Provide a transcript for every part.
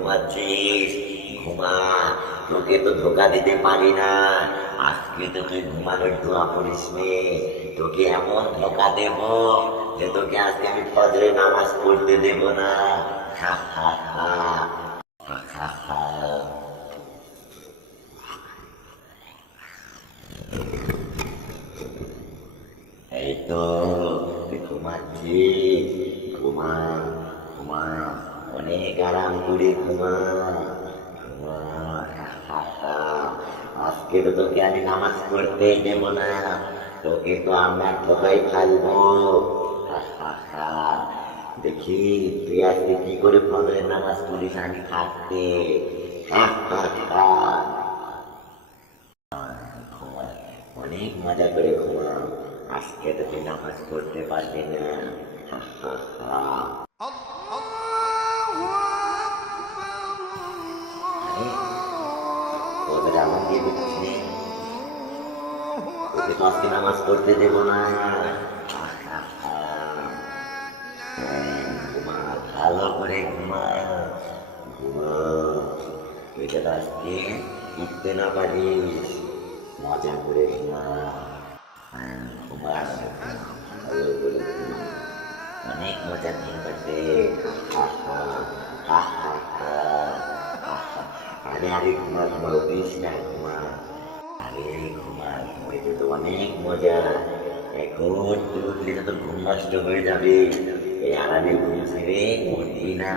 ঘুমাচ্ছিস? ঘুমা। তোকে তো ধোকা দিতে পারি না। আজকে তোকে ঘুমানোর দোয়া করিস তোকে এমন ধোকা দেব যে তোকে আজকে আমি ফজরে নামাজ পড়তে দেব না। হা হা। হা হা হা। এই তো, তুই ঘুমাচ্ছিস? ঘুমা ঘুমা। অনেক আরাম করে। আজকে তো তোকে আমি নামাজ পড়তে দেব না। তোকে তো আমরা ঠকাই ফেলব। দেখি, তুই আজকে কি করে ফজরের নামাজ পড়িস আমি থাকতে। অনেক মজা করে ঘুমা আজকে তো তুই নামাজ পড়তে পারবি না। আমার দিয়ে দিচ্ছিস তোকে তো নামাজ পড়তে দেবো না। ভালো করে ঘুমা ঘুমা। যেন আজকে উঠতে না পারিস, মজা করে ঘুমা। ঘুমা ভালো করে ঘুমা। অনেক মজা দিন উঠিস না তো অনেক মজা এখন তুই উঠলে তো ঘুম নষ্ট হয়ে যাবে এই আরামে ঘুম ছেড়ে উঠবি না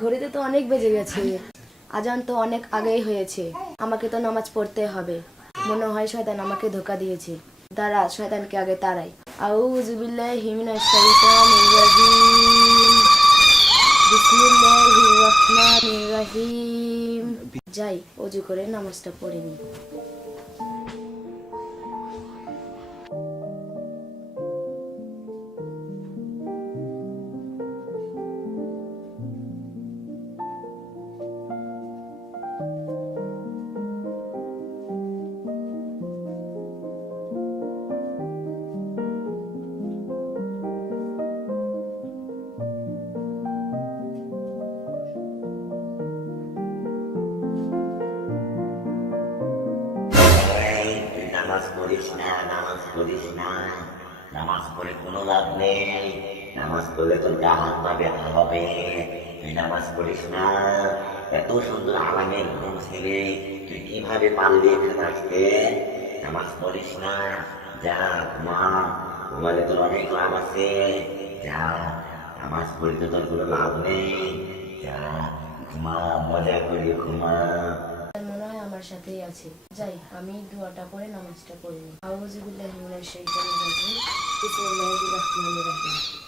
ঘড়িতে তো অনেক বেজে গেছে। আজান তো অনেক আগেই হয়েছে। আমাকে তো নামাজ পড়তে হবে। মনে হয় শয়তান আমাকে ধোকা দিয়েছে। দাঁড়া, শয়তানকে আগে তারাই আউ বিল্লাহি মিনাশ শাইতানির যাই, অজু করে নামাজটা পড়ে নিই নামাজ পড়িস না, নামাজ পড়িস না। নামাজ পড়ে কোনো লাভ নেই। নামাজ পড়লে তোর গা হাত পা হবে। তুই নামাজ পড়িস না। এত সুন্দর আরামের ঘুম ছেড়ে তুই কীভাবে পারলি এখানে আসতে? নামাজ পড়িস না। যা, ঘুমা। ঘুমালে তোর অনেক লাভ আছে। যা, নামাজ পড়লে তোর কোনো লাভ নেই। যা, ঘুমা, মজা করে, ঘুমা। আমার সাথেই আছে। যাই, আমি দোয়াটা করে নামাজটা পড়ে নিই। আউযু বিল্লাহি মিনাশ শাইতানির রাজিম। বিসমিল্লাহির রহমানির রহিম।